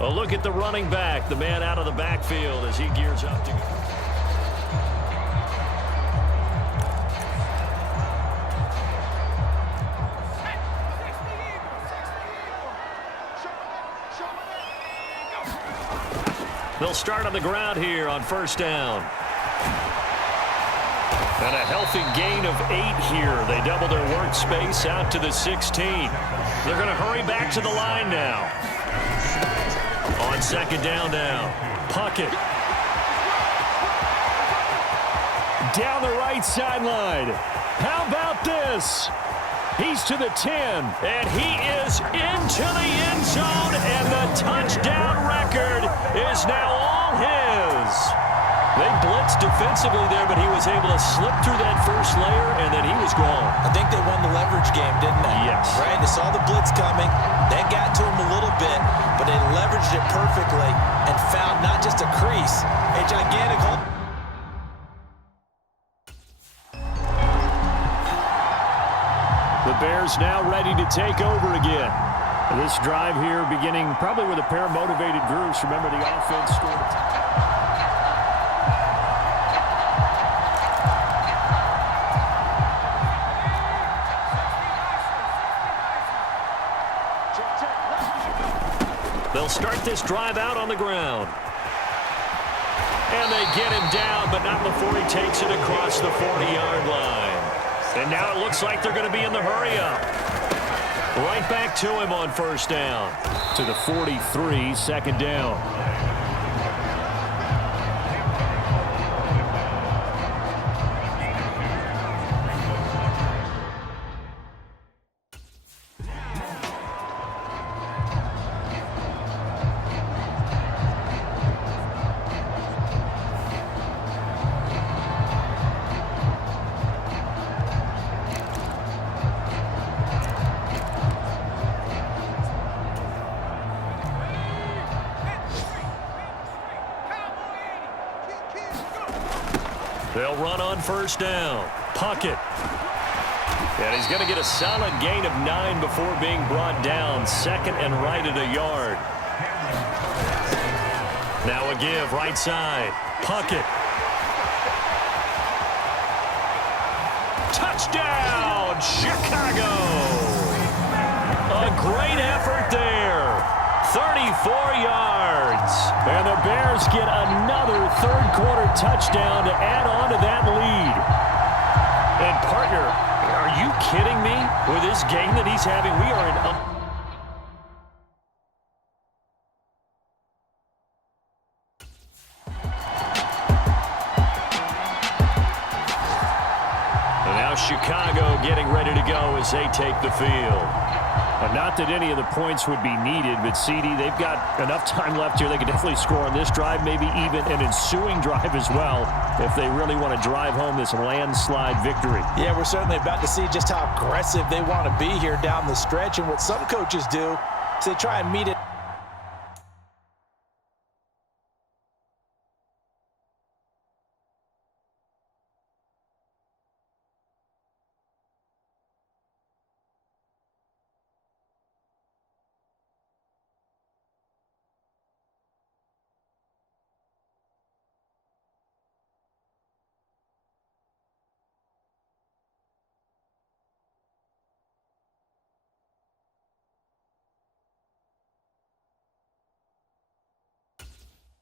A look at the running back, the man out of the backfield as he gears up to go. They'll start on the ground here on first down. And a healthy gain of 8 here. They double their workspace out to the 16. They're going to hurry back to the line now. On second down now. Puckett. Down the right sideline. How about this? He's to the 10. And he is into the end zone. And the touchdown record is now all his. They blitzed defensively there, but he was able to slip through that first layer, and then he was gone. I think they won the leverage game, didn't they? Yes. Right? They saw the blitz coming. That got to him a little bit, but they leveraged it perfectly and found not just a crease, a gigantic hole. The Bears now ready to take over again. This drive here beginning probably with a pair of motivated groups. Remember, the offense scored. They'll start this drive out on the ground. And they get him down, but not before he takes it across the 40-yard line. And now it looks like they're going to be in the hurry-up. Right back to him on first down. To the 43, second down. They'll run on first down. Puckett. And he's going to get a solid gain of 9 before being brought down. Second and right at a yard. Now a give right side. Puckett. Touchdown, Chicago. A great effort there. 34 yards. And the Bears get another third-quarter touchdown to add on to that lead. And, partner, are you kidding me? With this game that he's having, we are in up. And now Chicago getting ready to go as they take the field. Not that any of the points would be needed, but CD, they've got enough time left here. They can definitely score on this drive, maybe even an ensuing drive as well, if they really want to drive home this landslide victory. Yeah, we're certainly about to see just how aggressive they want to be here down the stretch. And what some coaches do is they try and meet it.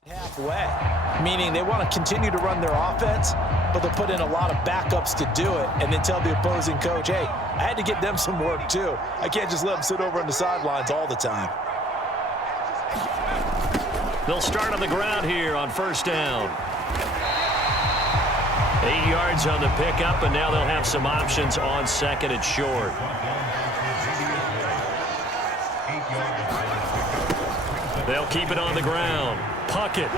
Halfway, meaning they want to continue to run their offense, but they'll put in a lot of backups to do it and then tell the opposing coach, hey, I had to get them some work too. I can't just let them sit over on the sidelines all the time. They'll start on the ground here on first down. 8 yards on the pickup, and now they'll have some options on second and short. They'll keep it on the ground. Puckett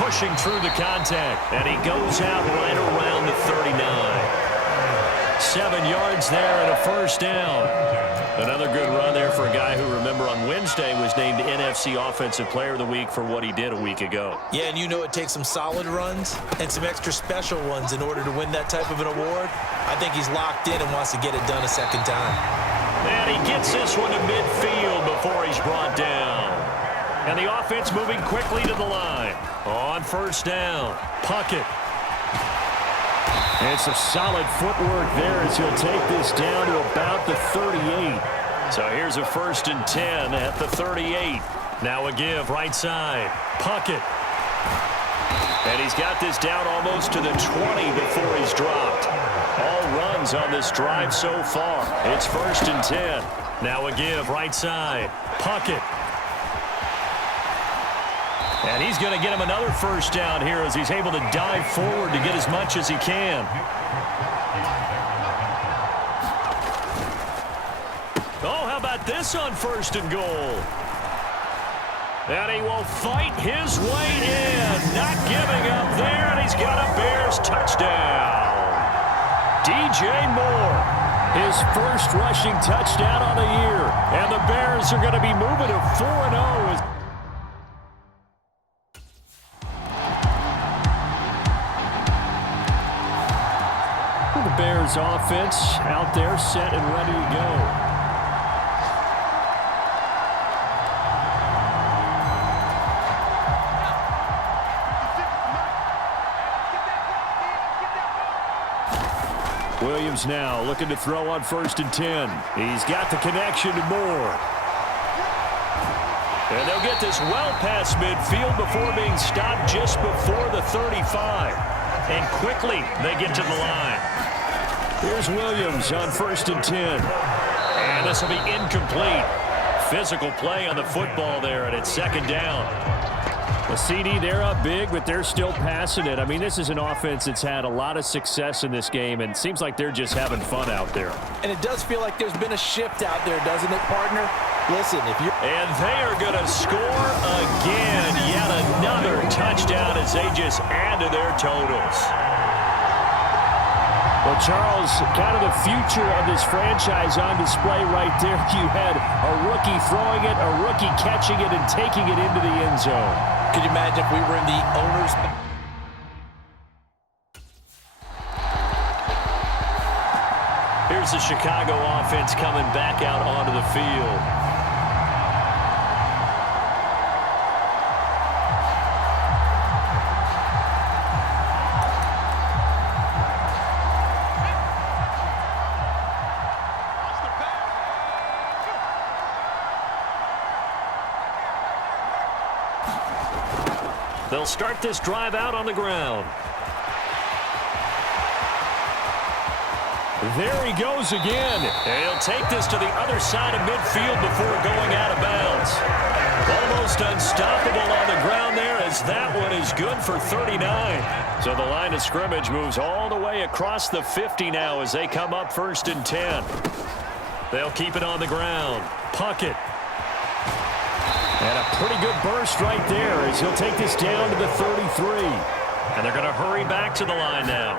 pushing through the contact, and he goes out right around the 39. 7 yards there and a first down. Another good run there for a guy who, remember, on Wednesday was named NFC Offensive Player of the Week for what he did a week ago. Yeah, and you know it takes some solid runs and some extra special ones in order to win that type of an award. I think he's locked in and wants to get it done a second time. And he gets this one to midfield before he's brought down. And the offense moving quickly to the line. On first down, Puckett. And some solid footwork there as he'll take this down to about the 38. So here's a 1st and 10 at the 38. Now a give right side, Puckett. And he's got this down almost to the 20 before he's dropped. All runs on this drive so far. It's 1st and 10. Now a give right side, Puckett. And he's going to get him another 1st down here as he's able to dive forward to get as much as he can. Oh, how about this on 1st and goal? And he will fight his way in. Not giving up there, and he's got a Bears touchdown. DJ Moore, his first rushing touchdown on the year. And the Bears are going to be moving to 4-0. The Bears offense out there set and ready to go. Williams now looking to throw on 1st and 10. He's got the connection to Moore. And they'll get this well past midfield before being stopped just before the 35. And quickly they get to the line. Here's Williams on 1st and 10. And this will be incomplete. Physical play on the football there, and it's 2nd down. The CD, they're up big, but they're still passing it. I mean, this is an offense that's had a lot of success in this game, and it seems like they're just having fun out there. And it does feel like there's been a shift out there, doesn't it, partner? Listen, if you're... And they are going to score again. Yet another touchdown as they just add to their totals. Well, Charles, kind of the future of this franchise on display right there. You had a rookie throwing it, a rookie catching it, and taking it into the end zone. Could you imagine if we were in the owner's... Here's the Chicago offense coming back out onto the field. They'll start this drive out on the ground. There he goes again. And he'll take this to the other side of midfield before going out of bounds. Almost unstoppable on the ground there as that one is good for 39. So the line of scrimmage moves all the way across the 50 now as they come up 1st and 10. They'll keep it on the ground. Puckett. And a pretty good burst right there as he'll take this down to the 33. And they're going to hurry back to the line now.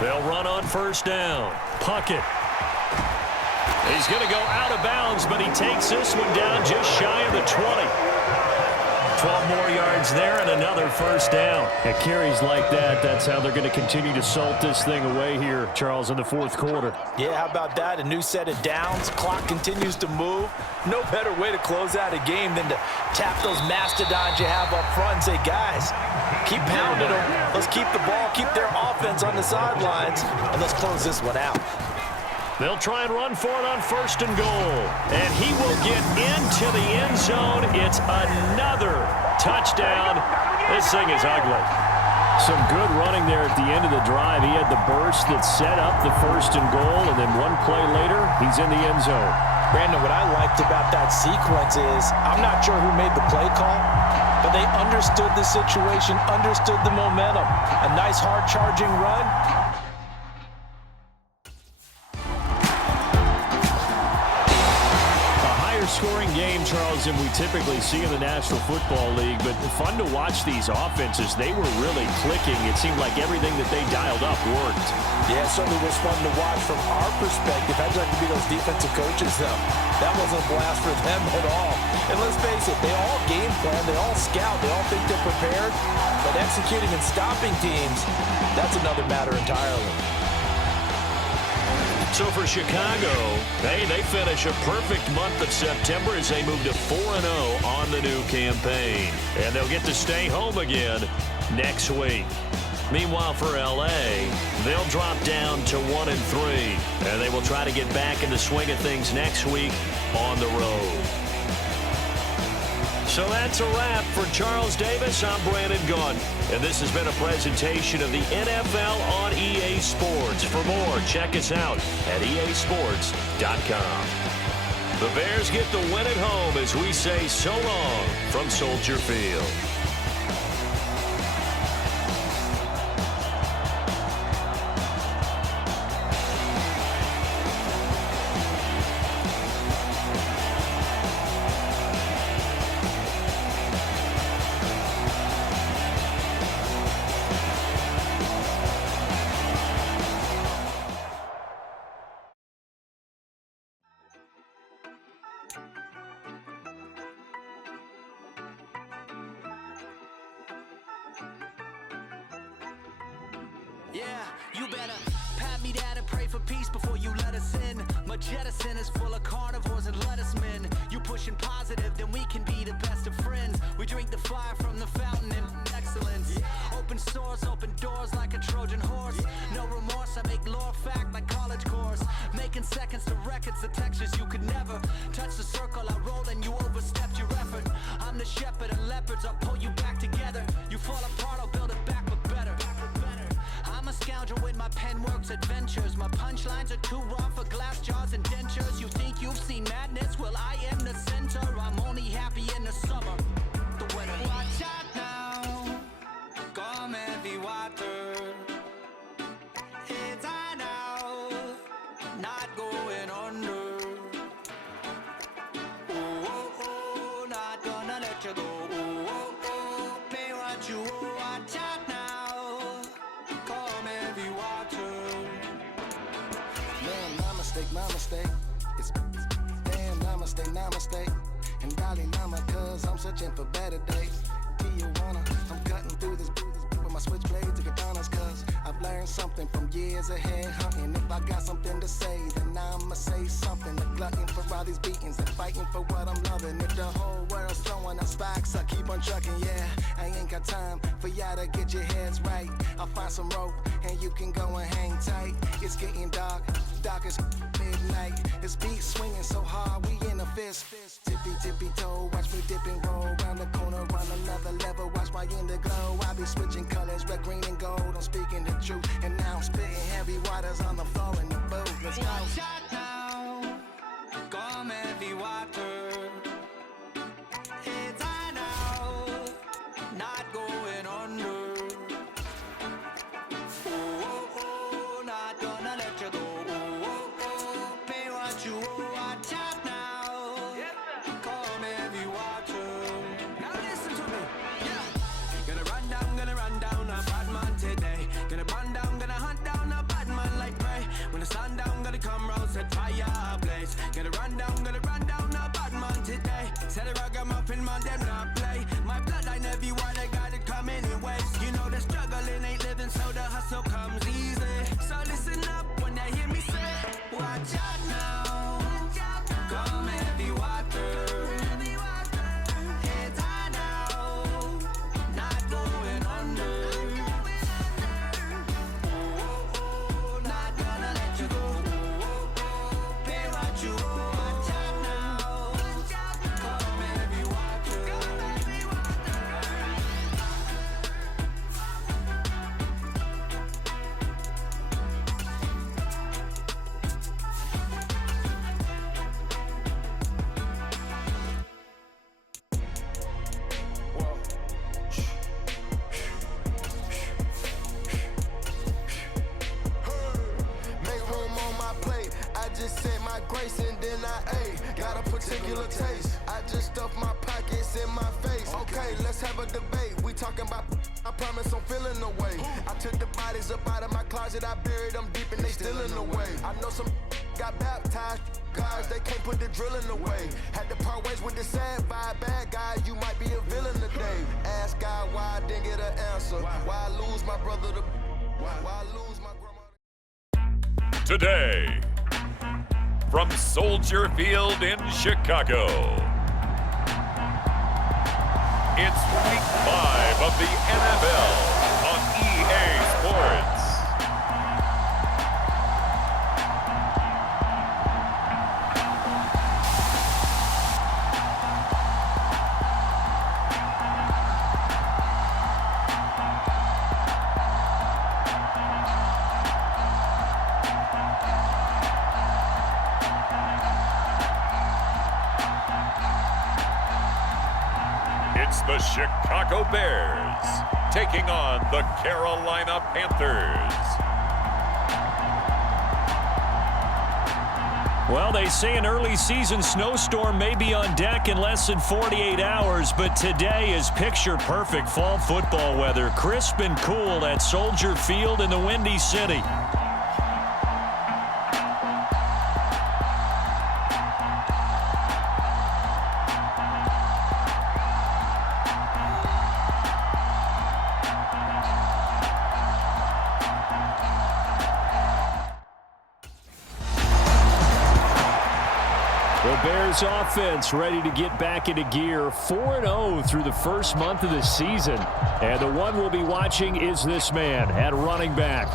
They'll run on 1st down. Puckett. He's going to go out of bounds, but he takes this one down just shy of the 20. 12 more yards there and another 1st down. At carries like that, that's how they're going to continue to salt this thing away here, Charles, in the 4th quarter. Yeah, how about that? A new set of downs. Clock continues to move. No better way to close out a game than to tap those mastodons you have up front and say, guys, keep pounding them. Let's keep the ball, keep their offense on the sidelines, and let's close this one out. They'll try and run for it on 1st and goal. And he will get into the end zone. It's another touchdown. This thing is ugly. Some good running there at the end of the drive. He had the burst that set up the 1st and goal, and then one play later, he's in the end zone. Brandon, what I liked about that sequence is I'm not sure who made the play call, but they understood the situation, understood the momentum. A nice hard-charging run. Scoring game, Charles, than we typically see in the National Football League, but fun to watch these offenses. They were really clicking. It seemed like everything that they dialed up worked. Yeah, it certainly was fun to watch from our perspective. I'd like to be those defensive coaches, though. That wasn't a blast for them at all. And let's face it, they all game plan, they all scout, they all think they're prepared, but executing and stopping teams, that's another matter entirely. So for Chicago, hey, they finish a perfect month of September as they move to 4-0 on the new campaign. And they'll get to stay home again next week. Meanwhile, for L.A., they'll drop down to 1-3, and they will try to get back in the swing of things next week on the road. So that's a wrap. For Charles Davis, I'm Brandon Gunn, and this has been a presentation of the NFL on EA Sports. For more, check us out at easports.com. The Bears get the win at home as we say so long from Soldier Field. Yeah, you better pat me down and pray for peace before you let us in. My jettison is full of carnivores and lettuce men. You pushing positive, then we can be the best of friends. We drink the fire from the fountain in excellence. Open sores, open doors like a Trojan horse. No remorse, I make lore fact like college course. Making seconds to records, the textures you could never touch the circle I roll and you overstepped your effort. I'm the shepherd of leopards, I'll pull you back together. You fall apart, I'll build it back but better. I'm a scoundrel with my pen works adventures. My punchlines are too raw for glass jars and dentures. You think you've seen madness? Well, I am the center. I'm only happy in the summer. The winter. Watch out now. Come heavy water. It's on now. Not going under. Oh, oh, oh. Not gonna let you go. Oh, oh, oh. Pay what you owe. Watch out now. My mistake, it's damn namaste, and darling mama, cause I'm searching for better days. Tijuana, I'm cutting through this with my switchblade to katanas, cause I've learned something from years ahead hunting. If I got something to say, then I'ma say something. The glutton for all these beatings and fighting for what I'm loving. If the whole world's throwing us sparks, I keep on trucking, yeah. I ain't got time for y'all to get your heads right. I'll find some rope and you can go and hang tight. It's getting dark as midnight. This beat swinging so hard, we in a fist. Tippy toe, watch me dip and roll. Round the corner, run another level, watch my in the glow. I be switching colors, red, green, and gold. I'm speaking the truth, and now I'm spitting heavy waters on the floor in the booth. Let's go. Watch out now, come heavy water. It's on now, not going under. Oh, oh, oh, not gonna let you go. Watch out now. Come heavy water. Now listen to me. Yeah. Gonna run down a bad man today. Gonna run down, gonna hunt down a bad man like prey. When the sun down, gonna come round, set fire ablaze. Gonna run down a bad man today. Set a ragamuffin man, them not play. My bloodline everywhere, they got it coming in waves. You know the struggling ain't living, so the hustle comes easy. So listen up when they hear me say, watch out now. Come heavy water. It's high now, not going under. Oh, oh, oh, not gonna let you go. Oh, oh, oh, pay what you owe. Watch out now. Come heavy water. Grace and then I ate, got a particular taste. I just stuffed my pockets in my face. Okay, let's have a debate. We talking about, I promise I'm feeling the way. I took the bodies up out of my closet, I buried them deep and they still in the way. I know some got baptized, guys, they can't put the drilling away. Had to part ways with the sad vibe, bad guy, you might be a villain today. Ask God why I didn't get an answer. Why I lose my brother to, why I lose my grandma. Today from Soldier Field in Chicago. It's Week 5 of the NFL on EA Sports. It's the Chicago Bears taking on the Carolina Panthers. Well, they say an early season snowstorm may be on deck in less than 48 hours, but today is picture-perfect fall football weather. Crisp and cool at Soldier Field in the Windy City. The Bears offense ready to get back into gear, 4-0 through the first month of the season. And the one we'll be watching is this man at running back.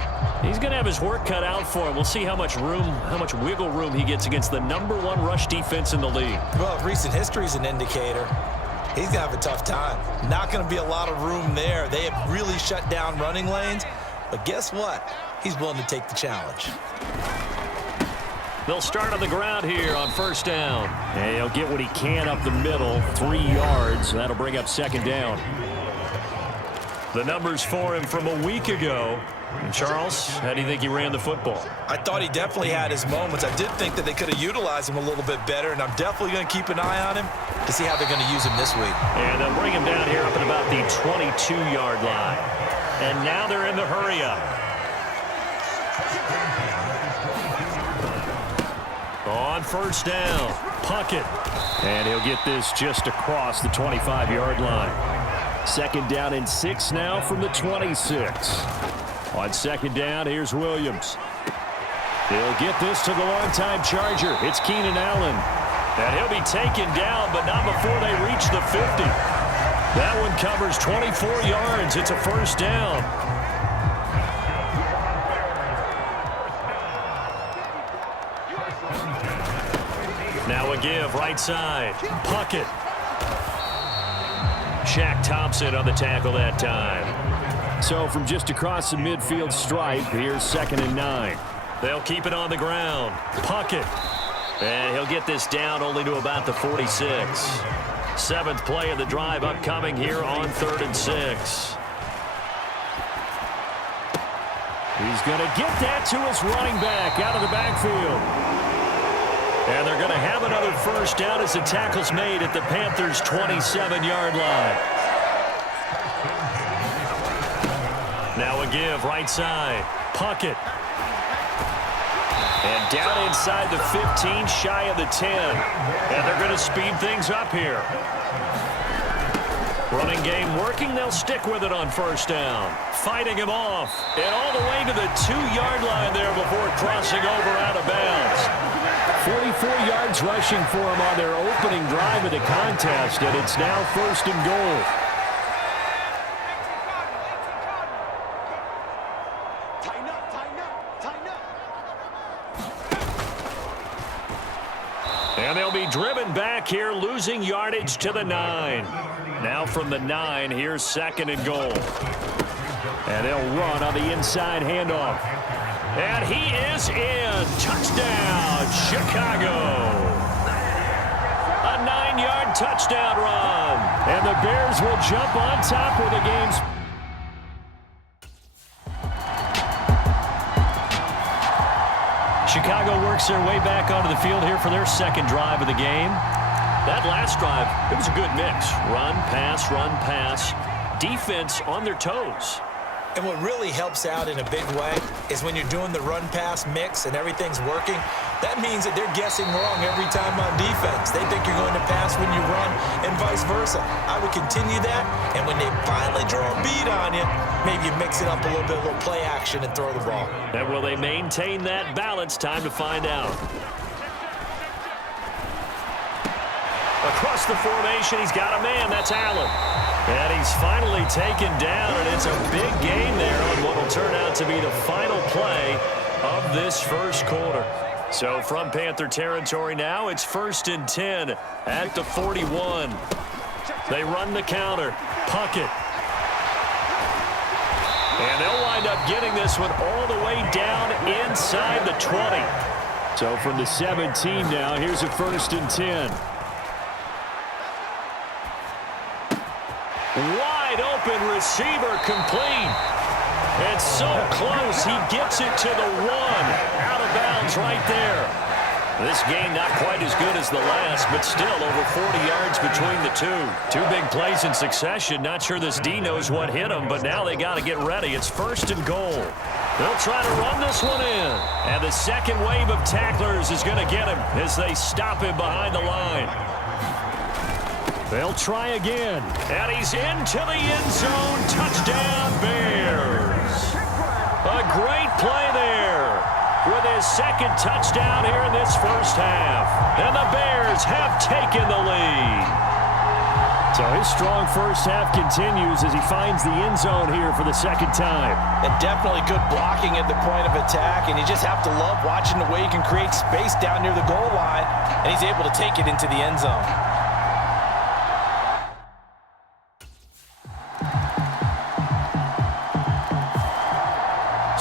He's going to have his work cut out for him. We'll see how much wiggle room he gets against the #1 rush defense in the league. Well, if recent history is an indicator, he's going to have a tough time. Not going to be a lot of room there. They have really shut down running lanes. But guess what? He's willing to take the challenge. They'll start on the ground here on first down. And he'll get what he can up the middle, 3 yards. That'll bring up second down. The numbers for him from a week ago. And Charles, how do you think he ran the football? I thought he definitely had his moments. I did think that they could have utilized him a little bit better, and I'm definitely going to keep an eye on him to see how they're going to use him this week. And they'll bring him down here up at about the 22-yard line. And now they're in the hurry-up. On first down, Puckett. And he'll get this just across the 25-yard line. Second down and 6 now from the 26. On second down, here's Williams. He'll get this to the longtime Charger. It's Keenan Allen. And he'll be taken down, but not before they reach the 50. That one covers 24 yards. It's a first down. Now a give, right side. Puckett. Shaq Thompson on the tackle that time. So from just across the midfield stripe, here's 2nd and 9. They'll keep it on the ground. Puckett. And he'll get this down only to about the 46. 7th play of the drive upcoming here on 3rd and 6. He's going to get that to his running back out of the backfield. And they're going to have another first down as the tackle's made at the Panthers' 27-yard line. Now a give, right side. Puckett. And down inside the 15, shy of the 10. And they're going to speed things up here. Running game working. They'll stick with it on first down. Fighting him off. And all the way to the 2-yard line there before crossing over out of bounds. 44 yards rushing for him on their opening drive of the contest, and it's now 1st and goal. Tighten up, tighten up, tighten up. And they'll be driven back here, losing yardage to the 9. Now from the 9, here's 2nd and goal. And they'll run on the inside handoff. And he is in. Touchdown, Chicago. A 9-yard touchdown run. And the Bears will jump on top of the game's. Chicago works their way back onto the field here for their 2nd drive of the game. That last drive, it was a good mix. Run, pass, defense on their toes. And what really helps out in a big way is when you're doing the run-pass mix and everything's working, that means that they're guessing wrong every time on defense. They think you're going to pass when you run and vice versa. I would continue that, and when they finally draw a bead on you, maybe you mix it up a little bit, a little play action, and throw the ball. And will they maintain that balance? Time to find out. Across the formation, he's got a man. That's Allen. And he's finally taken down, and it's a big gain there on what will turn out to be the final play of this first quarter. So from Panther territory now, it's 1st and 10 at the 41. They run the counter. Puckett. And they'll wind up getting this one all the way down inside the 20. So from the 17 now, here's a 1st and 10. Wide open receiver complete. It's so close, he gets it to the 1. Out of bounds right there. This game not quite as good as the last, but still over 40 yards between the two. Two big plays in succession. Not sure this D knows what hit him, but now they got to get ready. It's 1st and goal. They'll try to run this one in. And the second wave of tacklers is going to get him as they stop him behind the line. They'll try again. And he's into the end zone. Touchdown, Bears. A great play there with his second touchdown here in this first half. And the Bears have taken the lead. So his strong first half continues as he finds the end zone here for the second time. And definitely good blocking at the point of attack, and you just have to love watching the way he can create space down near the goal line, and he's able to take it into the end zone.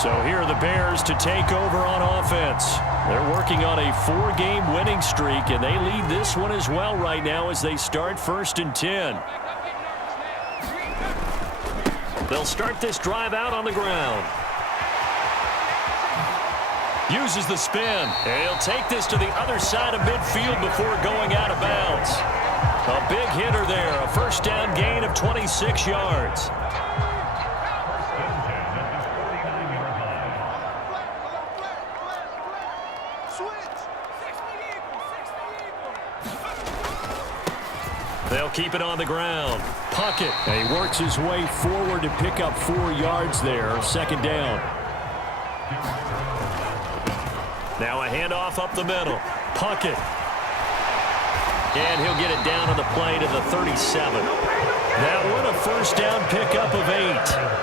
So here are the Bears to take over on offense. They're working on a 4-game winning streak, and they lead this one as well right now as they start 1st and 10. They'll start this drive out on the ground. Uses the spin. And he'll take this to the other side of midfield before going out of bounds. A big hitter there. A first down gain of 26 yards. They'll keep it on the ground. Puckett. And he works his way forward to pick up 4 yards there. Second down. Now a handoff up the middle. Puckett. And he'll get it down on the play to the 37. That one a first down pickup of 8.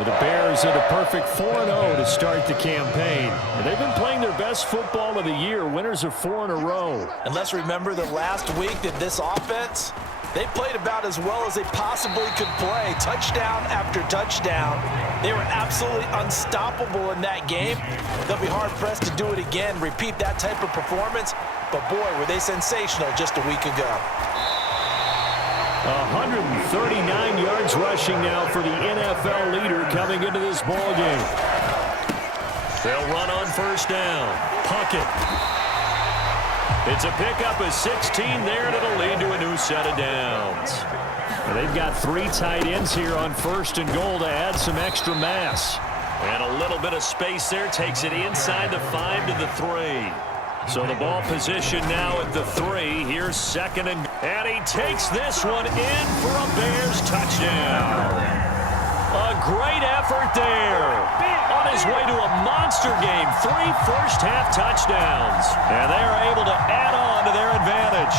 The Bears at a perfect 4-0 to start the campaign. And they've been playing their best football of the year, winners of 4 in a row. And let's remember that last week that this offense, they played about as well as they possibly could play. Touchdown after touchdown. They were absolutely unstoppable in that game. They'll be hard-pressed to do it again, repeat that type of performance. But, boy, were they sensational just a week ago. 139 yards rushing now for the NFL leader coming into this ball game. They'll run on first down. Puckett. It's a pickup of 16 there, and it'll lead to a new set of downs. And they've got 3 tight ends here on 1st and goal to add some extra mass. And a little bit of space there takes it inside the 5 to the 3. So the ball position now at the 3. Here's 2nd and he takes this one in for a Bears touchdown. A great effort there. On his way to a monster game. 3 first-half touchdowns. And they are able to add on to their advantage.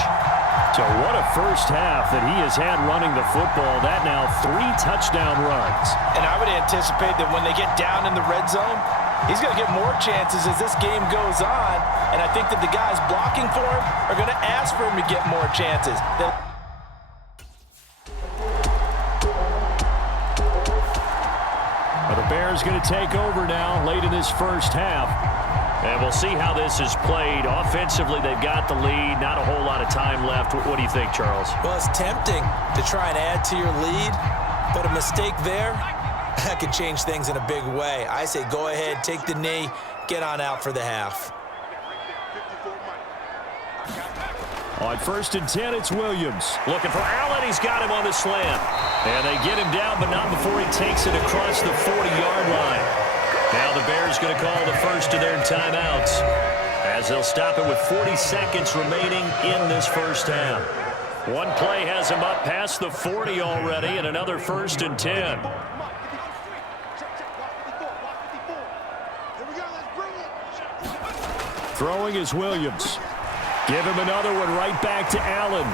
So what a first half that he has had running the football. That now 3 touchdown runs. And I would anticipate that when they get down in the red zone, he's going to get more chances as this game goes on. And I think that the guys blocking for him are going to ask for him to get more chances. The Bears going to take over now late in this first half. And we'll see how this is played. Offensively, they've got the lead. Not a whole lot of time left. What do you think, Charles? Well, it's tempting to try and add to your lead, but a mistake there, that could change things in a big way. I say go ahead, take the knee, get on out for the half. On 1st and 10, it's Williams. Looking for Allen. He's got him on the slant. And they get him down, but not before he takes it across the 40-yard line. Now the Bears going to call the first of their timeouts as they'll stop it with 40 seconds remaining in this first half. One play has him up past the 40 already, and another 1st and 10. Throwing is Williams. Give him another one right back to Allen.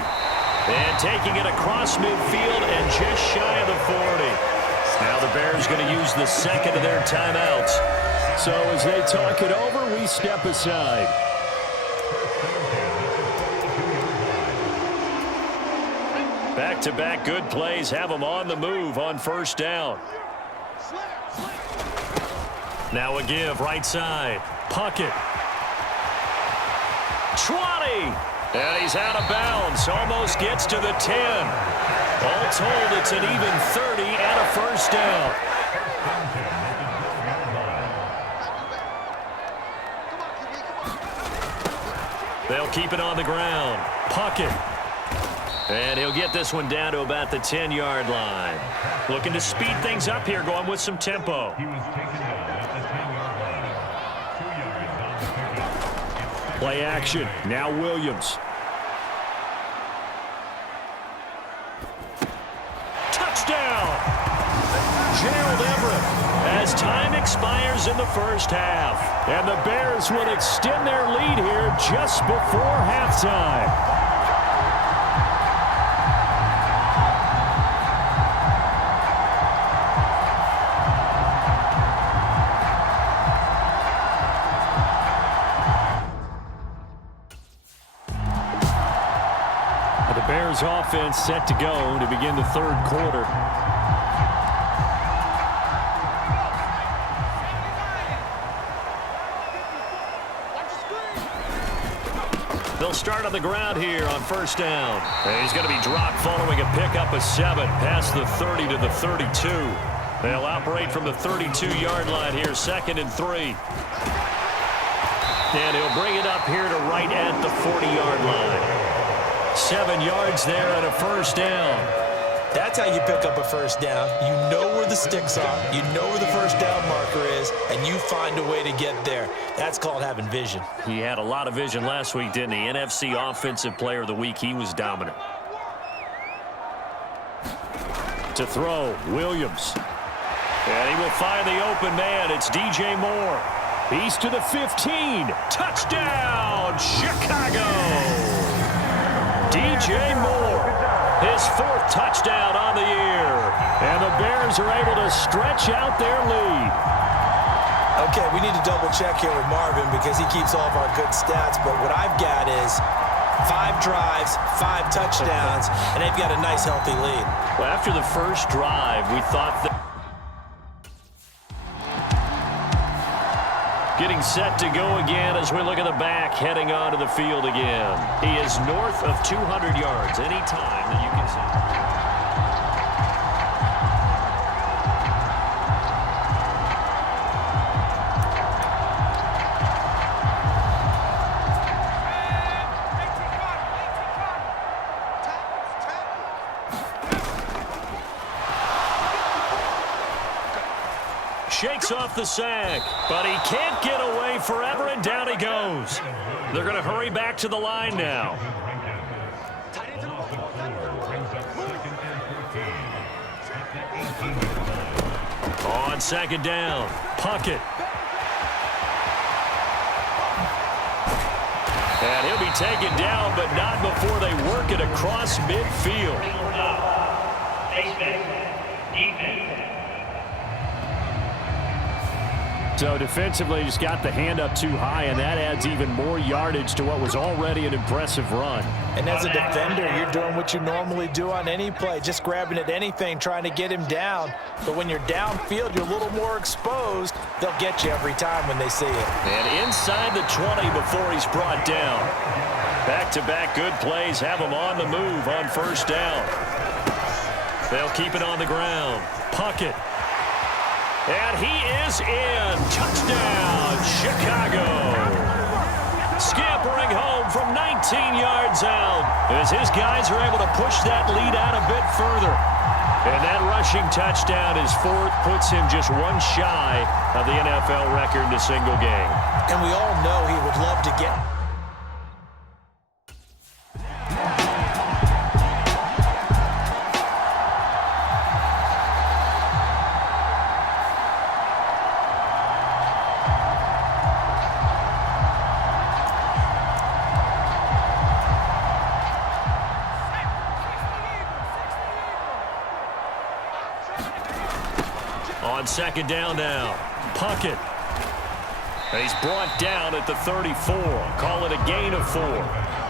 And taking it across midfield and just shy of the 40. Now the Bears going to use the second of their timeouts. So as they talk it over, we step aside. Back-to-back good plays have them on the move on first down. Now a give right side. Puckett. 20. And he's out of bounds. Almost gets to the 10. All told, it's an even 30 and a first down. They'll keep it on the ground. Puckett. And he'll get this one down to about the 10-yard line. Looking to speed things up here, going with some tempo. Play action. Now Williams. Touchdown! Gerald Everett as time expires in the first half. And the Bears will extend their lead here just before halftime. The Bears offense set to go to begin the third quarter. They'll start on the ground here on first down. And he's going to be dropped following a pickup of 7 past the 30 to the 32. They'll operate from the 32-yard line here, 2nd and 3. And he'll bring it up here to right at the 40-yard line. 7 yards there and a first down. That's how you pick up a first down. You know where the sticks are. You know where the first down marker is, and you find a way to get there. That's called having vision. He had a lot of vision last week, didn't he? NFC Offensive Player of the Week. He was dominant. To throw, Williams. And he will find the open man. It's DJ Moore. He's to the 15. Touchdown, Chicago! DJ Moore, his 4th touchdown on the year. And the Bears are able to stretch out their lead. Okay, we need to double check here with Marvin because he keeps all of our good stats. But what I've got is 5 drives, 5 touchdowns, and they've got a nice, healthy lead. Well, after the first drive, we thought that getting set to go again as we look at the back heading onto the field again. He is north of 200 yards anytime that you can see. Shakes off the sack, but he can't get away forever, and down he goes. They're going to hurry back to the line now. On second down, Puckett. And he'll be taken down, but not before they work it across midfield. So defensively, just got the hand up too high, and that adds even more yardage to what was already an impressive run. And as a defender, you're doing what you normally do on any play, just grabbing at anything, trying to get him down. But when you're downfield, you're a little more exposed. They'll get you every time when they see it. And inside the 20 before he's brought down. Back-to-back good plays have him on the move on first down. They'll keep it on the ground. Puckett. And he is in. Touchdown, Chicago. Scampering home from 19 yards out as his guys are able to push that lead out a bit further. And that rushing touchdown, his 4th, puts him just one shy of the NFL record in a single game. And we all know he would love to get... On second down now, Puckett. He's brought down at the 34. Call it a gain of 4.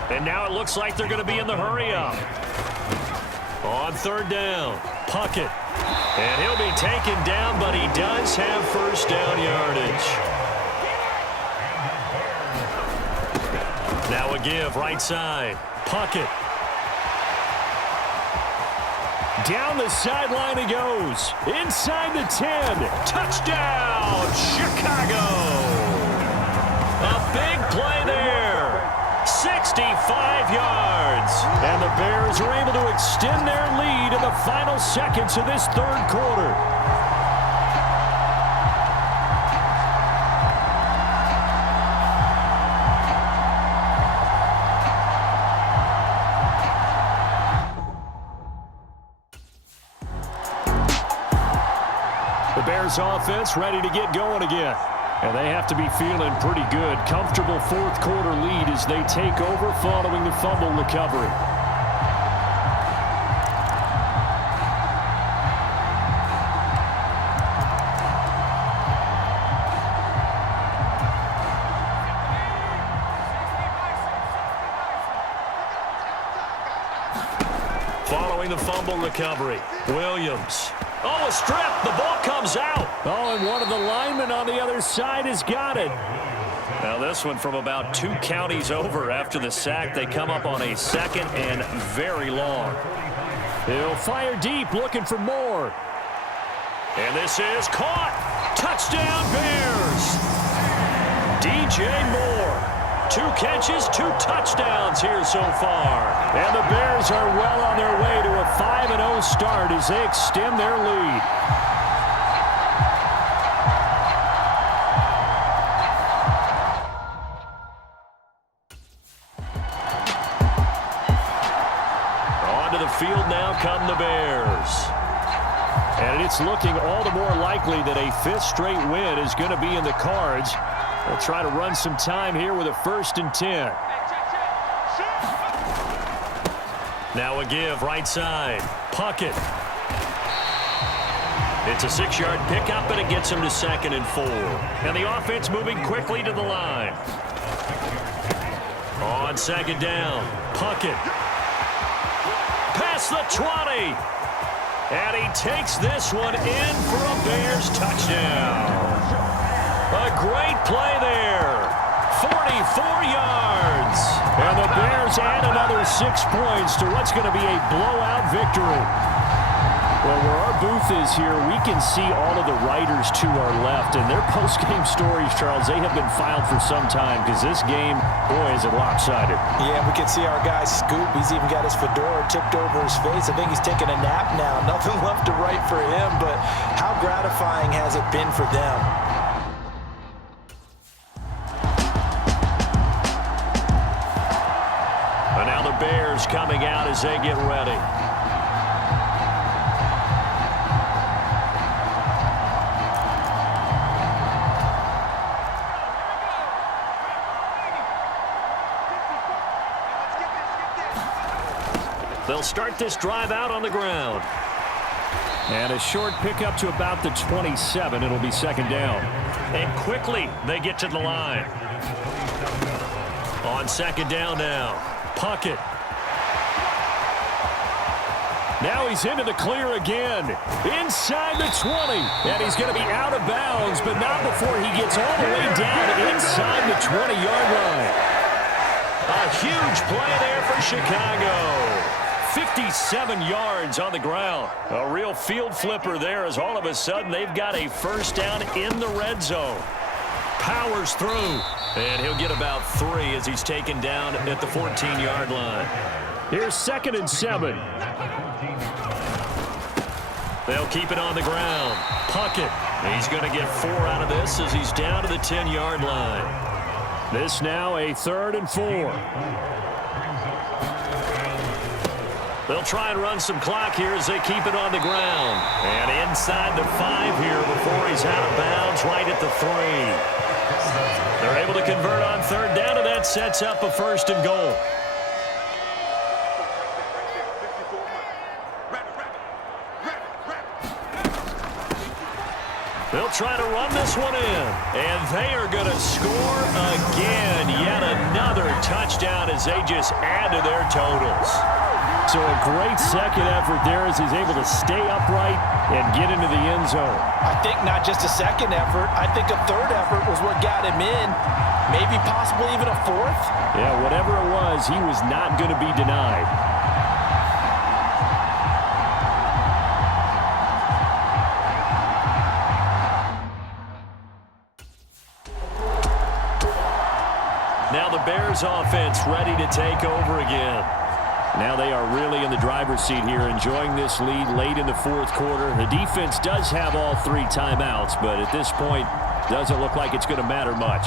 And now it looks like they're going to be in the hurry-up. On third down, Puckett. And he'll be taken down, but he does have first down yardage. Now a give, right side, Puckett. Down the sideline he goes. Inside the 10. Touchdown, Chicago. A big play there. 65 yards. And the Bears are able to extend their lead in the final seconds of this third quarter. The Bears offense ready to get going again. And they have to be feeling pretty good. Comfortable fourth quarter lead as they take over following the fumble recovery. Following the fumble recovery, Williams. Oh, a strip. The ball comes out. Oh, and one of the linemen on the other side has got it. Now this one from about 2 counties over after the sack. They come up on a second and very long. He'll fire deep, looking for more. And this is caught. Touchdown, Bears. DJ Moore. 2 catches, 2 touchdowns here so far. And the Bears are well on their way to a 5-0 start as they extend their lead. Onto the field now come the Bears. And it's looking all the more likely that a 5th straight win is going to be in the cards. They'll try to run some time here with a 1st and 10. Now a give, right side. Puckett. It's a 6-yard pickup, and it gets him to 2nd and 4. And the offense moving quickly to the line. On 2nd down, Puckett. Past the 20. And he takes this one in for a Bears touchdown. A great play there. 44 yards. And the Bears add another 6 points to what's going to be a blowout victory. Well, where our booth is here, we can see all of the writers to our left. And their post-game stories, Charles, they have been filed for some time because this game, boy, is it lopsided. Yeah, we can see our guy Scoop. He's even got his fedora tipped over his face. I think he's taking a nap now. Nothing left to write for him, but how gratifying has it been for them? And now the Bears coming out as they get ready. They'll start this drive out on the ground. And a short pickup to about the 27. It'll be 2nd down. And quickly they get to the line. On 2nd down now, Puckett. Now he's into the clear again. Inside the 20. And he's going to be out of bounds, but not before he gets all the way down inside the 20-yard line. A huge play there for Chicago. 57 yards on the ground. A real field flipper there as all of a sudden they've got a 1st down in the red zone. Powers through. And he'll get about 3 as he's taken down at the 14-yard line. Here's 2nd and 7. They'll keep it on the ground. Puckett. He's going to get 4 out of this as he's down to the 10-yard line. This now a 3rd and 4. They'll try and run some clock here as they keep it on the ground. And inside the 5 here before he's out of bounds right at the 3. They're able to convert on 3rd down, and that sets up a 1st and goal. They'll try to run this one in, and they are going to score again. Yet another touchdown as they just add to their totals. So a great second effort there as he's able to stay upright and get into the end zone. I think not just a second effort. I think a third effort was what got him in. Maybe possibly even a fourth. Yeah, whatever it was, he was not going to be denied. Now the Bears offense ready to take over again. Now they are really in the driver's seat here, enjoying this lead late in the fourth quarter. The defense does have all 3 timeouts, but at this point, doesn't look like it's going to matter much.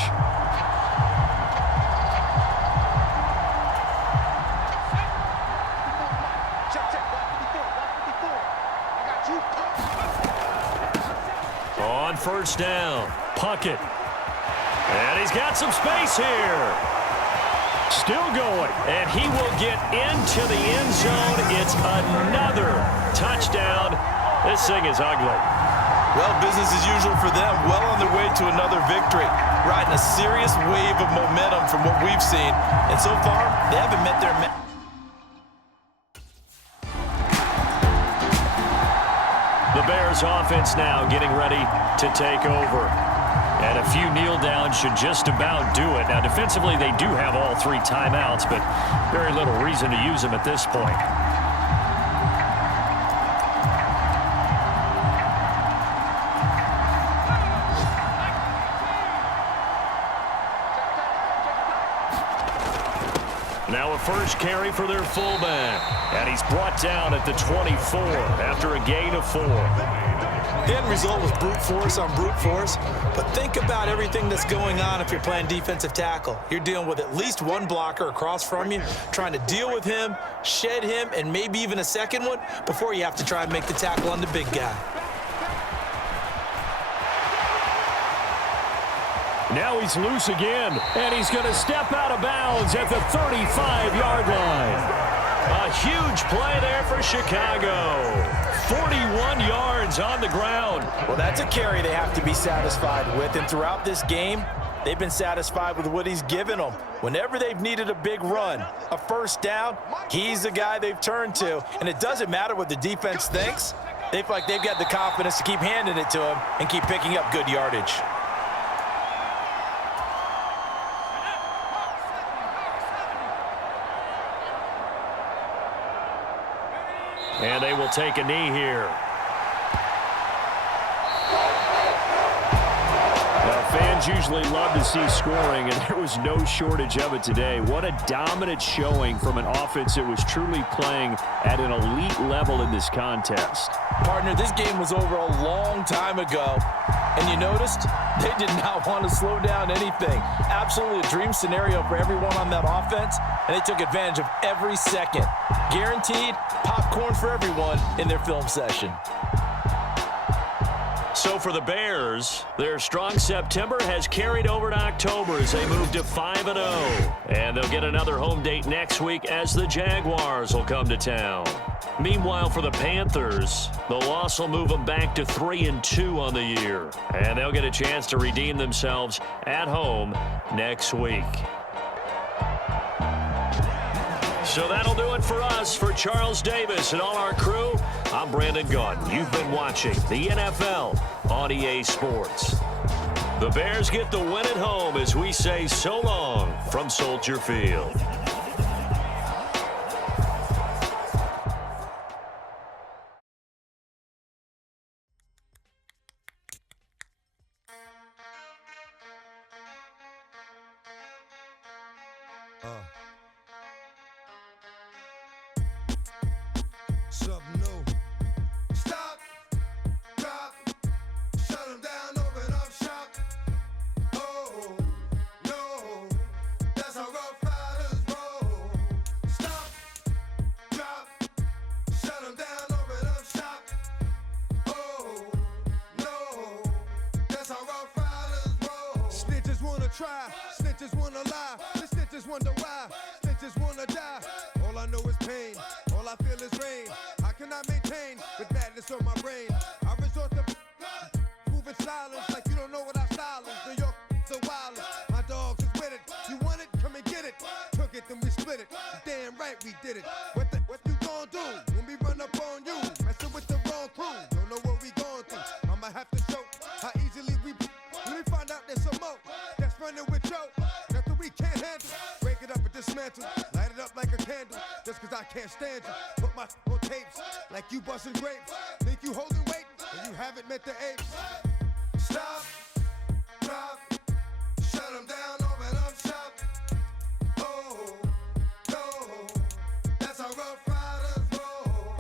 On first down, Puckett. And he's got some space here. Still going, and he will get into the end zone. It's another touchdown. This thing is ugly. Well, business as usual for them. Well on their way to another victory. Riding a serious wave of momentum from what we've seen. And so far, they haven't met their... The Bears offense now getting ready to take over. And a few kneel downs should just about do it. Now, defensively, they do have all 3 timeouts, but very little reason to use them at this point. Now a first carry for their fullback. And he's brought down at the 24 after a gain of 4. The end result was brute force on brute force, but think about everything that's going on if you're playing defensive tackle. You're dealing with at least one blocker across from you, trying to deal with him, shed him, and maybe even a second one before you have to try and make the tackle on the big guy. Now he's loose again, and he's going to step out of bounds at the 35-yard line. A huge play there for Chicago. 41 yards on the ground. Well, that's a carry they have to be satisfied with, and throughout this game, they've been satisfied with what he's given them. Whenever they've needed a big run, a first down, he's the guy they've turned to, and it doesn't matter what the defense thinks. They feel like they've got the confidence to keep handing it to him and keep picking up good yardage. And they will take a knee here. Now, fans usually love to see scoring, and there was no shortage of it today. What a dominant showing from an offense that was truly playing at an elite level in this contest. Partner, this game was over a long time ago, and you noticed they did not want to slow down anything. Absolutely a dream scenario for everyone on that offense, and they took advantage of every second. Guaranteed popcorn for everyone in their film session. So for the Bears, their strong September has carried over to October as they move to 5-0. And they'll get another home date next week as the Jaguars will come to town. Meanwhile, for the Panthers, the loss will move them back to 3-2 on the year. And they'll get a chance to redeem themselves at home next week. So that'll do it for us. For Charles Davis and all our crew, I'm Brandon Gunn. You've been watching the NFL on EA Sports. The Bears get the win at home as we say so long from Soldier Field. Something new. Stop, drop, shut them down, open up shop. Oh, no, that's how Rough Riders roll. Stop, drop, shut them down, open up shop. Oh, no, that's how Rough Riders roll. Snitches wanna try, snitches wanna lie, the snitches wonder why, snitches wanna die. All I know is pain, all I feel is rain. How can I maintain with madness on my brain? I resort to moving silent. did it. What you gon' do when we run up on you? Messing with the wrong crew. Don't know what we going through. I'ma have to show how easily we. Let me find out there's some more that's running with Joe. Nothing we can't handle. Break it up and dismantle. Light it up like a candle. Just cause I can't stand you. Put my on tapes like you busting grapes. Think you holding weight and you haven't met the apes. Stop, drop, shut them down, open up shop. Oh, no, that's how Rough Riders roll.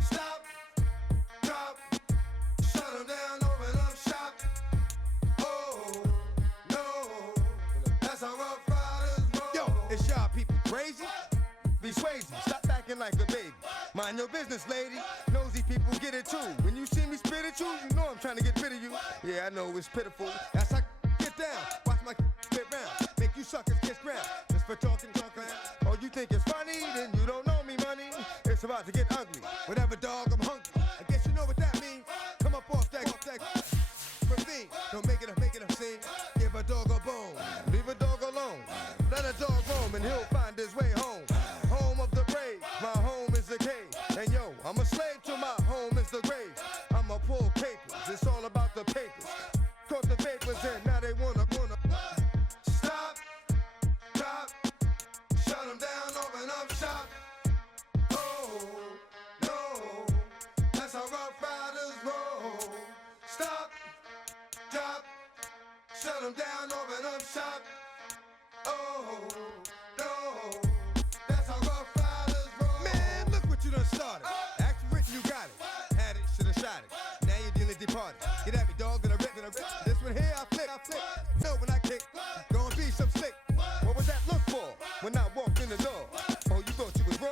Stop, drop, shut them down, open up shop. Oh, no, that's how Rough Riders roll. Yo, it's y'all people crazy? Be swayzy, stop acting like a baby. Mind your business, lady. Nosy people get it too. When you see me spit at you, you know I'm trying to get rid of you. Yeah, I know it's pitiful. That's how get down. Watch my get round. Make you suckers kiss ground. Just for talking. Oh, you think it's funny? Then you don't know me, money. It's about to get ugly. Whatever, dog, I'm hungry. I guess you know what that means. Come up off that ravine. Don't make it a scene. Give a dog a bone. Leave a dog alone. Let a dog roam and he'll find his way home. Home of the brave. My home is the cave. And yo, I'm a slave to my home is the grave. I'ma pull papers. It's all about the papers. Caught the papers and now they wanna stop, drop, shut them down, open up shop. Oh, no, that's how Rough Riders roll. Stop, drop, shut them down, open up shop. Oh, no, that's how Rough Riders roll. Man, look what you done started. Act rich, you got it. Had it, shoulda shot it. Now you're dealing departed. Get at me, dog, that I rip. This one here, I flip. No, when I kick, gonna be some slick. What was that look for when I walked in the door? Oh, you thought you was raw?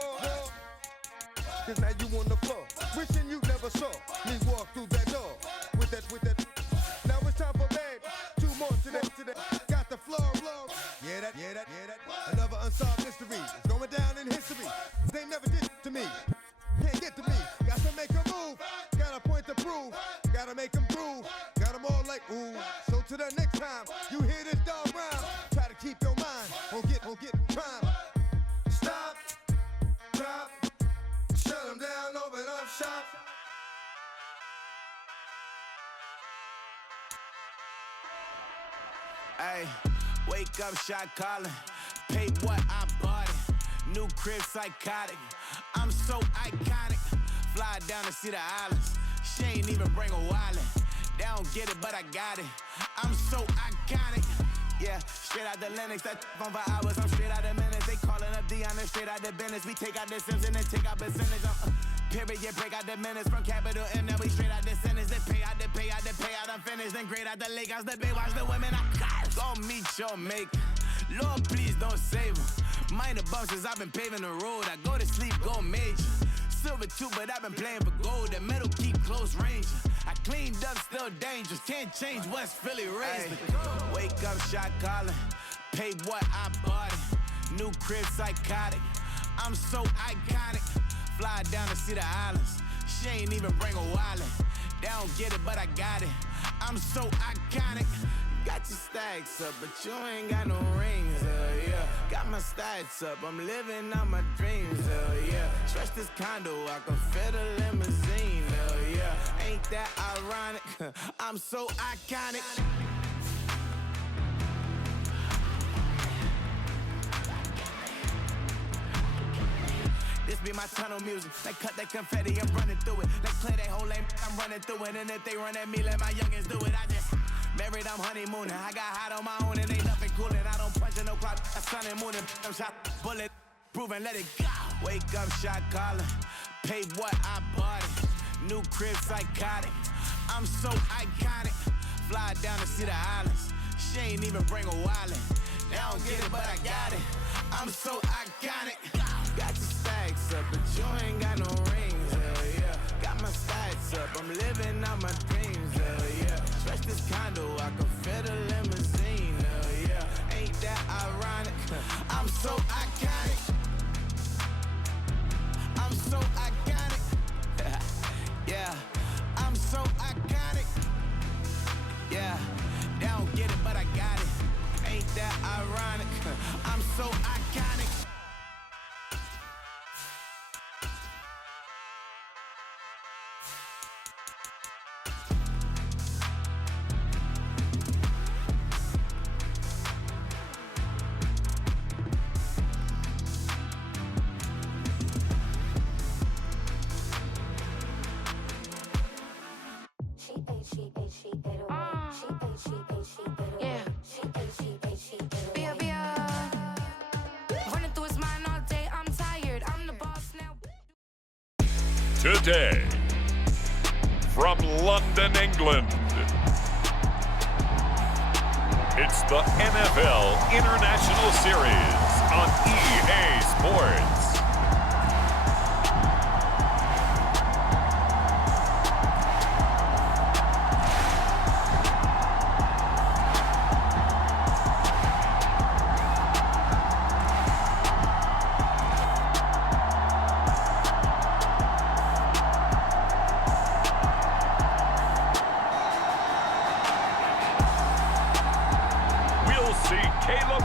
Cause now you on the floor. Wishing you never saw me walk through that door. With that. Now it's time for bed. 2 more today. Got the floor blown. Yeah, that. Another unsolved mystery. It's going down in history. They never did to me. Can't get to me. Got to make a move. Got a point to prove. Gotta make them groove. Got them all like ooh. So to the next time you hear this dog rhyme, try to keep your mind on get crime. Stop, drop, shut them down, open up shop. Ay, wake up, shot calling. Pay what I bought it. New crib, psychotic. I'm so iconic. Fly down to see the islands. She ain't even bring a wallet. They don't get it, but I got it. I'm so iconic. Yeah, straight out the Linux. That on for hours. I'm straight out the minutes. They calling up Dion and straight out the business. We take out the Sims and then take out percentage. Period, break out the minutes from capital M. Now we straight out the sentence. They pay out. I'm finished. Then grade out the lake house. The bay watch the women. I got it. Go meet your maker. Lord, please don't save them. Minor bumps as I've been paving the road. I go to sleep, go major. Silver too, but I've been playing for gold. The metal keep close range. I cleaned up, still dangerous. Can't change West Philly raised. Wake up, shot calling. Pay what I bought it. New crib, psychotic. I'm so iconic. Fly down to see the islands. She ain't even bring a wallet. They don't get it, but I got it. I'm so iconic. Got your stacks up, but you ain't got no rings, yeah. Got my stats up, I'm living out my dreams, yeah. Stretch this condo, I can fit a limousine, yeah. Ain't that ironic? I'm so iconic. This be my tunnel music. They cut that confetti, I'm running through it. They play that whole lane, I'm running through it. And if they run at me, let my youngins do it. I just married, I'm honeymooning. I got hot on my own and ain't nothing coolin'. I don't punch in no clock, I sun and moon. I'm shot, bullet, proven, let it go. Wake up, shot calling. Pay what I bought it. New crib, psychotic. I'm so iconic. Fly down to see the islands. She ain't even bring a wallet. They don't get it, but I got it. I'm so iconic. Got your stacks up, but you ain't got no rings, yeah. Got my stats up, I'm living out my dreams, yeah. Stretch this condo, I can fit a limousine, yeah. Ain't that ironic? I'm so iconic. I'm so iconic. Yeah, I'm so iconic. Yeah, they don't get it, but I got it. Ain't that ironic? I'm so iconic. today. From London, England, it's the NFL International Series on EA Sports.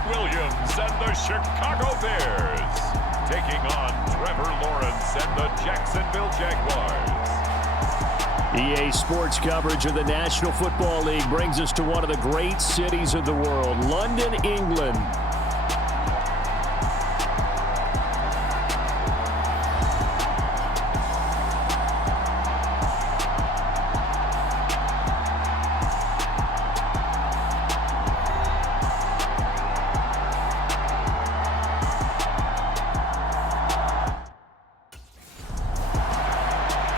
Williams and the Chicago Bears taking on Trevor Lawrence and the Jacksonville Jaguars. EA Sports coverage of the National Football League brings us to one of the great cities of the world, London, England.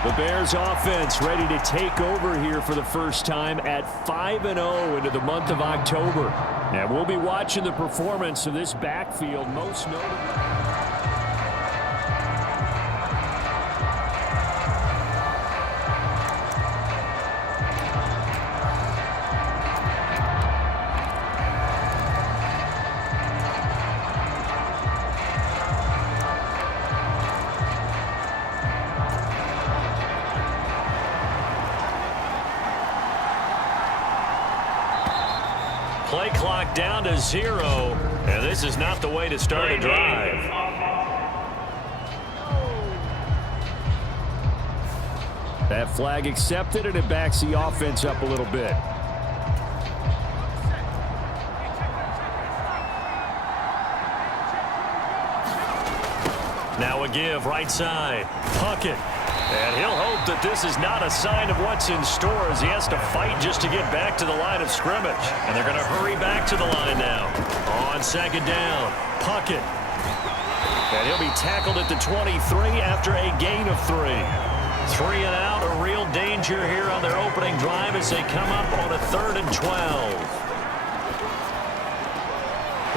The Bears offense ready to take over here for the first time at 5-0 into the month of October. And we'll be watching the performance of this backfield, most notably. Play clock down to 0, and this is not the way to start a drive. That flag accepted, and it backs the offense up a little bit. Now a give, right side. Puckett. And he'll hope that this is not a sign of what's in store as he has to fight just to get back to the line of scrimmage. And they're going to hurry back to the line now. On second down, Puckett. And he'll be tackled at the 23 after a gain of 3. 3 and out, a real danger here on their opening drive as they come up on a 3rd and 12.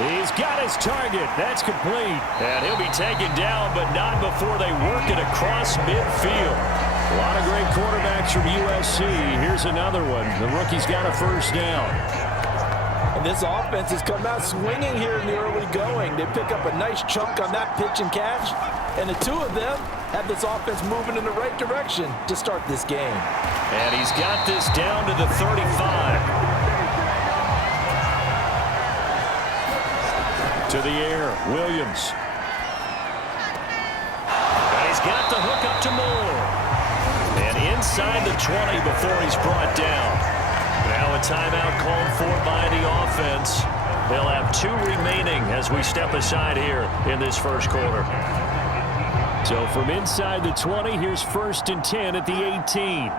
He's got his target. That's complete. And he'll be taken down, but not before they work it across midfield. A lot of great quarterbacks from USC. Here's another one. The rookie's got a first down. And this offense has come out swinging here in the early going. They pick up a nice chunk on that pitch and catch. And the two of them have this offense moving in the right direction to start this game. And he's got this down to the 35. To the air, Williams. And he's got the hook up to Moore. And inside the 20 before he's brought down. Now a timeout called for by the offense. They'll have 2 remaining as we step aside here in this first quarter. So from inside the 20, here's 1st and 10 at the 18.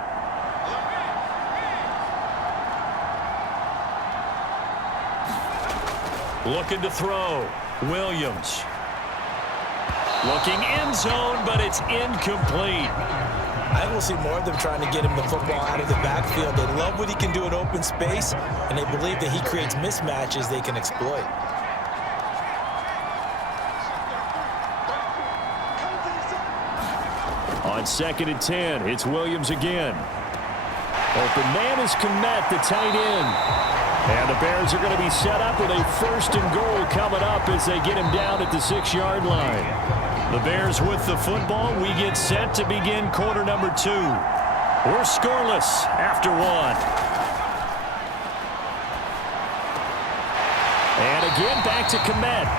Looking to throw. Williams. Looking end zone, but it's incomplete. I will see more of them trying to get him the football out of the backfield. They love what he can do in open space, and they believe that he creates mismatches they can exploit. On 2nd and 10, it's Williams again. Open man is Komet, the tight end. And the Bears are going to be set up with a 1st and goal coming up as they get him down at the 6-yard line. The Bears with the football. We get set to begin quarter number 2. We're scoreless after 1. And again back to Komet.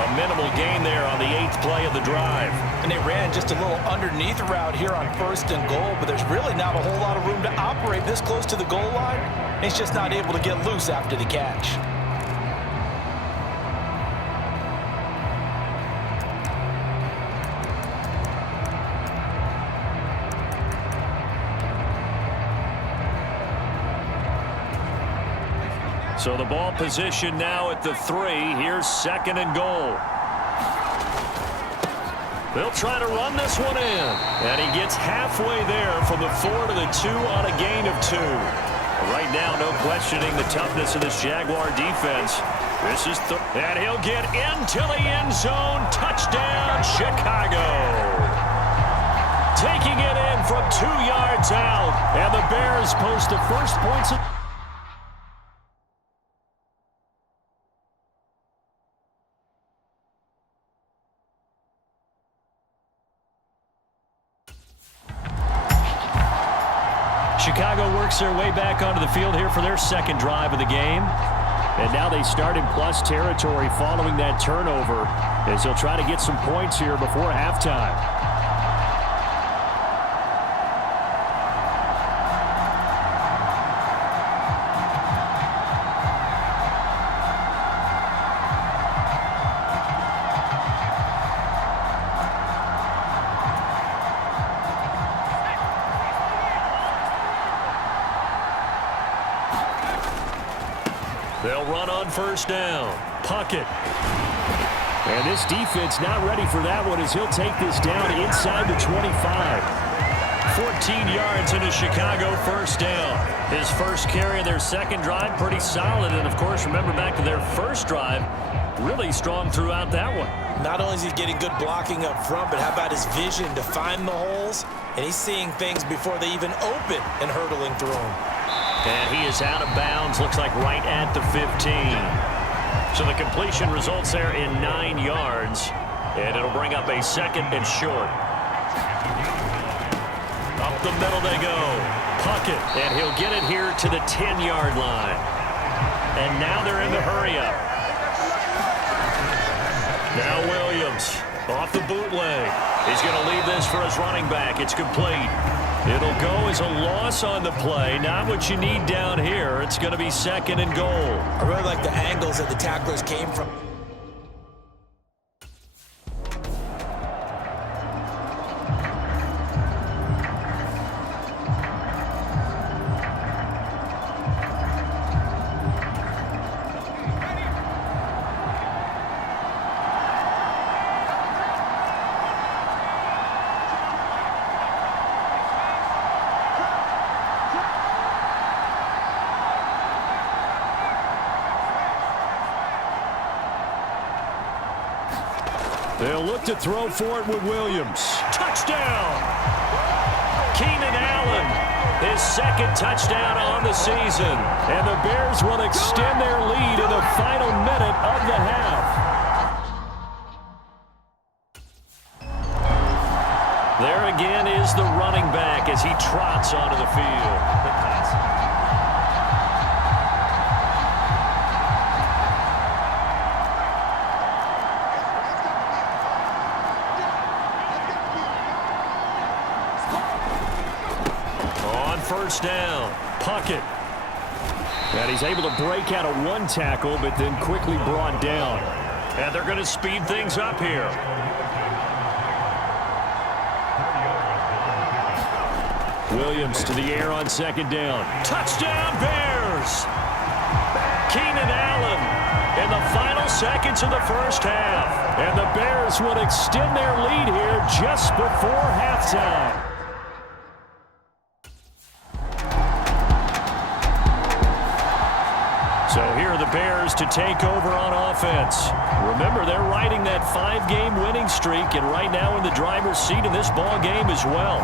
A minimal gain there on the 8th play of the drive. And they ran just a little underneath route here on 1st and goal, but there's really not a whole lot of room to operate this close to the goal line. He's just not able to get loose after the catch. So the ball position now at the 3. Here's 2nd and goal. They'll try to run this one in. And he gets halfway there from the 4 to the 2 on a gain of 2. Right now, no questioning the toughness of this Jaguar defense. This is and he'll get into the end zone. Touchdown, Chicago. Taking it in from 2 yards out. And the Bears post the first points. Chicago works their way back onto the field here for their second drive of the game. And now they start in plus territory following that turnover as they'll try to get some points here before halftime. They'll run on first down. Puckett. And this defense not ready for that one as he'll take this down inside the 25. 14 yards into Chicago first down. His first carry of their second drive, pretty solid. And, of course, remember back to their first drive, really strong throughout that one. Not only is he getting good blocking up front, but how about his vision to find the holes? And he's seeing things before they even open and hurdling through them. And he is out of bounds, looks like right at the 15. So the completion results there in 9 yards. And it'll bring up a second and short. Up the middle they go. Puckett. And he'll get it here to the 10-yard line. And now they're in the hurry-up. Now Williams off the bootleg. He's going to leave this for his running back. It's complete. It'll go as a loss on the play. Not what you need down here. It's going to be second and goal. I really like the angles that the tacklers came from. They'll look to throw for it with Williams. Touchdown! Keenan Allen, his second touchdown on the season. And the Bears will extend their lead in the final minute of the half. There again is the running back as he trots onto the field. First down, Puckett. And he's able to break out of one tackle, but then quickly brought down. And they're going to speed things up here. Williams to the air on second down. Touchdown, Bears! Keenan Allen in the final seconds of the first half. And the Bears would extend their lead here just before halftime. So here are the Bears to take over on offense. Remember, they're riding that 5-game winning streak, and right now in the driver's seat in this ball game as well.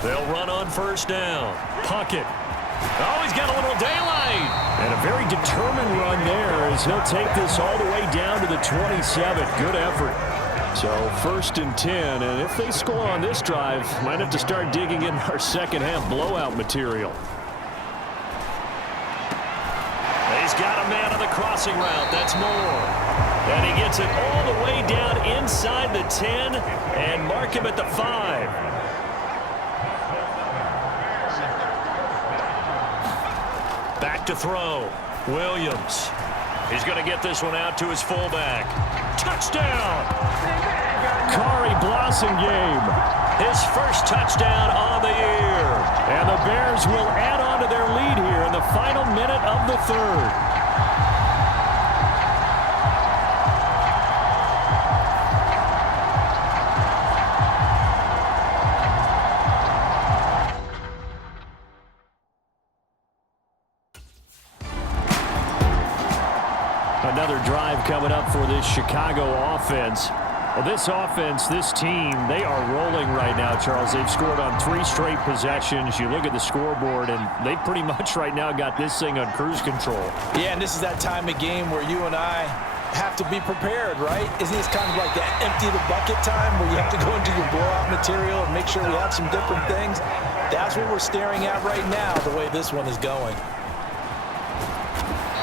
They'll run on first down. Puckett. Oh, he's got a little daylight. And a very determined run there as he'll take this all the way down to the 27. Good effort. So first and 10, and if they score on this drive, might have to start digging in our second half blowout material. He's got a man on the crossing route. That's Moore. And he gets it all the way down inside the 10 and mark him at the 5. to throw. Williams. He's going to get this one out to his fullback. Touchdown! Kari Blossingame, his first touchdown on the year. And the Bears will add on to their lead here in the final minute of the third. Another drive coming up for this Chicago offense. Well, this offense, this team, they are rolling right now, Charles. They've scored on 3 straight possessions. You look at the scoreboard, and they pretty much right now got this thing on cruise control. Yeah, and this is that time of game where you and I have to be prepared, right? Isn't this kind of like that empty the bucket time where you have to go into your blowout material and make sure we have some different things? That's what we're staring at right now, the way this one is going.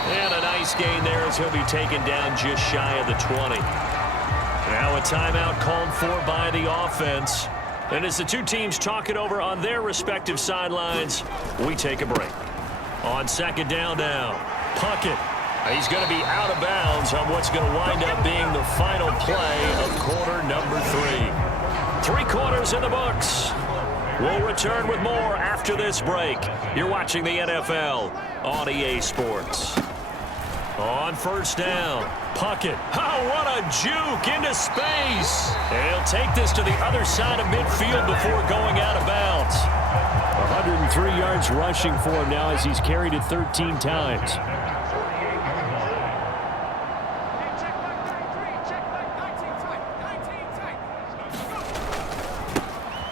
And a nice gain there as he'll be taken down just shy of the 20. Now a timeout called for by the offense. And as the two teams talk it over on their respective sidelines, we take a break. On second down now, Puckett. He's going to be out of bounds on what's going to wind up being the final play of quarter number 3. 3 quarters in the books. We'll return with more after this break. You're watching the NFL on EA Sports. On first down, Puckett. Oh, what a juke into space. And he'll take this to the other side of midfield before going out of bounds. 103 yards rushing for him now as he's carried it 13 times.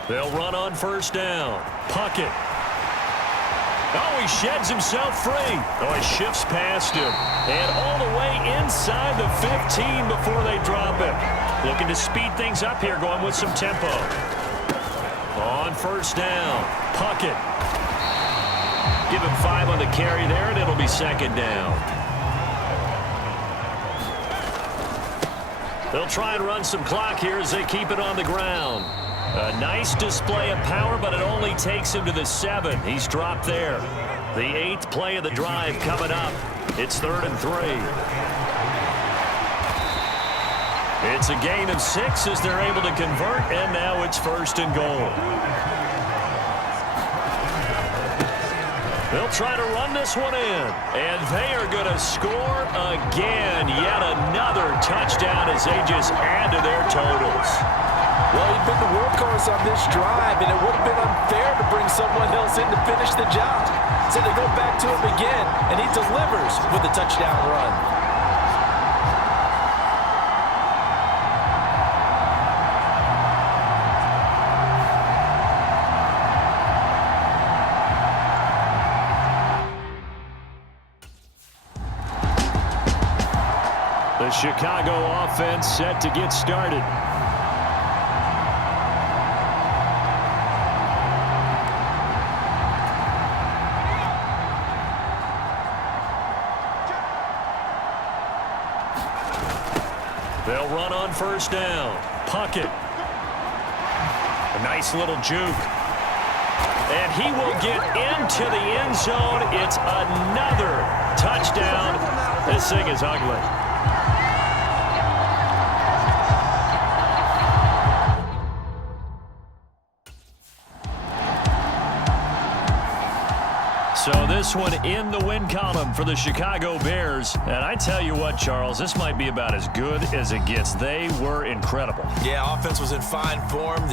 They'll run on first down. Puckett. Oh, he sheds himself free. Oh, he shifts past him. And all the way inside the 15 before they drop him. Looking to speed things up here, going with some tempo. On first down, Puckett. Give him 5 on the carry there, and it'll be second down. They'll try and run some clock here as they keep it on the ground. A nice display of power, but it only takes him to the 7. He's dropped there. The 8th play of the drive coming up. It's 3rd and 3. It's a gain of 6 as they're able to convert, and now it's 1st and goal. They'll try to run this one in, and they are going to score again. Yet another touchdown as they just add to their totals. Well, he'd been the workhorse on this drive, and it would have been unfair to bring someone else in to finish the job. So they go back to him again, and he delivers with a touchdown run. The Chicago offense set to get started. They'll run on first down. Puckett. A nice little juke. And he will get into the end zone. It's another touchdown. This thing is ugly. So this one in the win column for the Chicago Bears. And I tell you what, Charles, this might be about as good as it gets. They were incredible. Yeah, offense was in fine form.